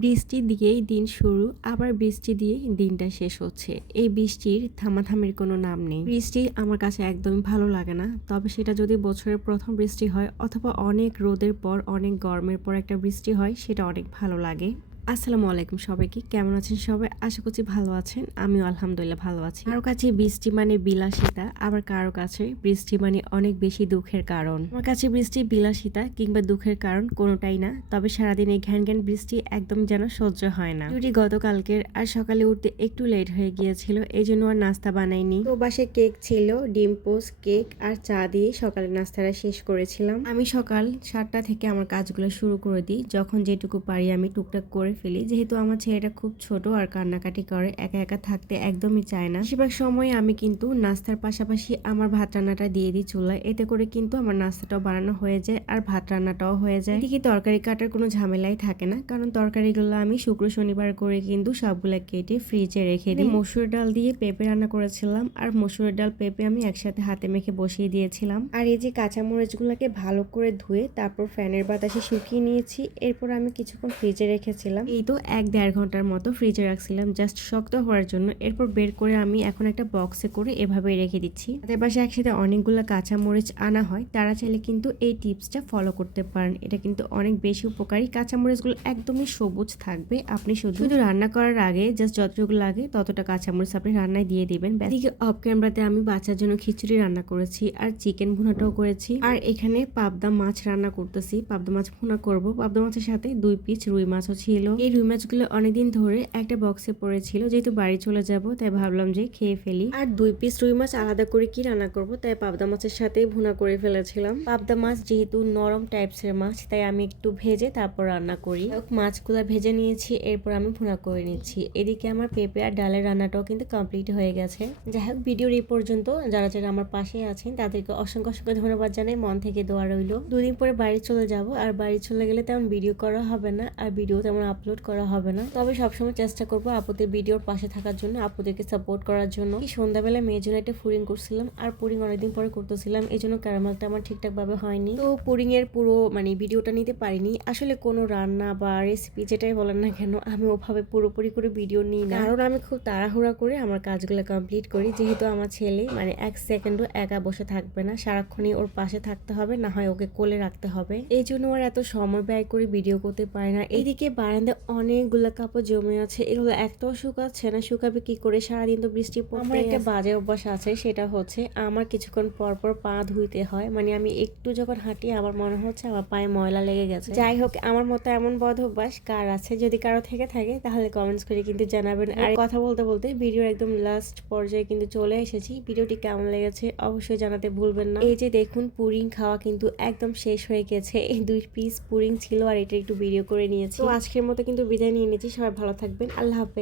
বৃষ্টি দিয়েই দিন শুরু, আবার বৃষ্টি দিয়েই দিনটা শেষ হচ্ছে। এই বৃষ্টির থামাথামির কোনো নাম নেই। বৃষ্টি আমার কাছে একদমই ভালো লাগে না। তবে সেটা যদি বছরের প্রথম বৃষ্টি হয় অথবা অনেক রোদের পর অনেক গরমের পর একটা বৃষ্টি হয়, সেটা অনেক ভালো লাগে। আসসালামু আলাইকুম সবাইকে, কেমন আছেন সবাই? আশা করছি ভালো আছেন। আমিও আলহামদুলিল্লাহ ভালো আছি। কারো কাছে বৃষ্টি মানে বিলাসিতা, আবার কারো কাছে বৃষ্টি মানে অনেক বেশি দুঃখের কারণ। আমার কাছে বৃষ্টি বিলাসিতা কিংবা দুঃখের কারণ কোনোটাই না। তবে সারাদিন এই ঘ্যান ঘ্যান বৃষ্টি একদম যেন সহ্য হয় না। ডিউটি গতকালকের, আর সকালে উঠতে একটু লেট হয়ে গিয়েছিল, এই জন্য আর নাস্তা বানাইনি। তো বাসায় কেক ছিল, ডিম পোস্ট, কেক আর চা দিয়ে সকালে নাস্তাটা শেষ করেছিলাম। আমি সকাল 7টা থেকে আমার কাজগুলো শুরু করে দিই। যখন যেটুকু পারি আমি টুকটাক করে ফেলি, যেহেতু আমার ছেলেটা খুব ছোট আর কান্নাকাটি করে, একা একা থাকতে একদমই চায় না। বেশিরভাগ সময় আমি কিন্তু নাস্তার পাশাপাশি আমার ভাত রান্নাটা দিয়ে দিই চুলায়। এতে করে কিন্তু আমার নাস্তাটাও বানানো হয়ে যায় আর ভাত রান্নাটাও হয়ে যায়। এদিকে তরকারি কাটার কোনো ঝামেলাই থাকে না, কারণ তরকারিগুলো আমি শুক্র শনিবার করে কিন্তু সবগুলা কেটে ফ্রিজে রেখে দিই। মসুর ডাল দিয়ে পেঁপে রান্না করেছিলাম, আর মসুরের ডাল পেঁপে আমি একসাথে হাতে মেখে বসিয়ে দিয়েছিলাম। আর এই যে কাঁচামরিচগুলোকে ভালো করে ধুয়ে তারপর ফ্যানের বাতাসে শুকিয়ে নিয়েছি। এরপর আমি কিছুক্ষণ ফ্রিজে রেখেছিলাম। এই তো 1-1.5 ঘন্টার মতো ফ্রিজে রাখছিলাম জাস্ট শক্ত হওয়ার জন্য। এরপর বের করে আমি এখন একটা বক্সে করে এভাবে রেখে দিচ্ছি। তাদের পাশে একসাথে অনেকগুলো কাঁচামরিচ আনা হয়, তারা চাইলে কিন্তু এই টিপসটা ফলো করতে পারেন। এটা কিন্তু অনেক বেশি উপকারী। কাঁচামরিচগুলো একদমই সবুজ থাকবে। আপনি শুধু রান্না করার আগে জাস্ট যতটুকু লাগে ততটা কাঁচামরিচ আপনি রান্নায় দিয়ে দিবেন। এদিকে অফ ক্যামেরাতে আমি বাচ্চার জন্য খিচুড়ি রান্না করেছি আর চিকেন ভুনাটাও করেছি। আর এখানে পাবদা মাছ রান্না করতেছি, পাবদা মাছ ভুনা করব। পাবদা মাছের সাথে 2 পিস রুই মাছও ছিল। এই রুই মাছগুলো অনেকদিন ধরে একটা বক্সে পড়েছিল, যেহেতু বাড়ি চলে যাব তাই ভাবলাম যে খেয়ে ফেলি। আর 2 পিস রুই মাছ আলাদা করে কি রান্না করব, তাই পাবদা মাছের সাথে ভুনা করে ফেলেছিলাম। পাবদা মাছ যেহেতু নরম টাইপসের মাছ, তাই আমি একটু ভেজে তারপর রান্না করি। মাছগুলো ভেজে নিয়েছি, এরপর আমি ভুনা করে নিচ্ছি। এদিকে আমার পেঁপে আর ডালের রান্নাটাও কিন্তু কমপ্লিট হয়ে গেছে। যাই হোক, ভিডিওর এই পর্যন্ত যারা যারা আমার পাশে আছেন তাদেরকে অসংখ্য অসংখ্য ধন্যবাদ জানাই, মন থেকে দোয়া রইল। 2 দিন পরে বাড়ি চলে যাব, আর বাড়ি চলে গেলে তেমন ভিডিও করা হবে না, আর ভিডিও তেমন আপলোড করা হবে না। তবে সবসময় চেষ্টা করবো আপুদের ভিডিওর পাশে থাকার জন্য, আপুদেরকে সাপোর্ট করার জন্য। সন্ধ্যাবেলা মেয়ের জন্য একটা পুডিং করছিলাম, আর পুডিং অনেকদিন পরে করতেছিলাম, এই জন্য ক্যারামেলটা আমার ঠিকঠাক ভাবে হয়নি। তো পুডিং এর পুরো ভিডিওটা নিতে পারিনি। আসলে কোনো রান্না বা রেসিপি যেটাই বলেন না কেন, আমি ওভাবে পুরোপুরি করে ভিডিও নিই না, কারণ আমি খুব তাড়াহুড়া করে আমার কাজগুলো কমপ্লিট করি। যেহেতু আমার ছেলে 1 সেকেন্ডও একা বসে থাকবে না, সারাক্ষণই ওর পাশে থাকতে হবে, না হয় ওকে কোলে রাখতে হবে। এই জন্য আর এত সময় ব্যয় করে ভিডিও করতে পারি না। এইদিকে বারান্দায় অনেকগুলো কাপড় জমে আছে, এগুলো একটাও শুকাচ্ছে না। শুকাবে কি করে, সারাদিন তো বৃষ্টি পড়ে। আমার একটা বাজে অভ্যাস আছে, সেটা হচ্ছে আমার কিছুক্ষণ পর পর পা ধুইতে হয়। আমি একটু যখন হাঁটি আমার মনে হচ্ছে আমার পায়ে ময়লা লেগে গেছে। যাই হোক, আমার মতো এমন বদ অভ্যাস কার আছে, যদি কারো থেকে থাকে তাহলে কমেন্টস করে কিন্তু জানাবেন। আর কথা বলতে বলতে ভিডিওর একদম লাস্ট পর্যায়ে কিন্তু চলে এসেছি। ভিডিওটি কেমন লেগেছে অবশ্যই জানাতে ভুলবেন না। এই যে দেখুন, পুডিং খাওয়া কিন্তু একদম শেষ হয়ে গেছে। এই 2 পিস পুডিং ছিল, আর এটা একটু ভিডিও করে নিয়েছি। তো আজকের মতো কিন্তু বিদায় নিয়ে নিয়েছি। সবাই ভালো থাকবেন, আল্লাহ হাফেজ।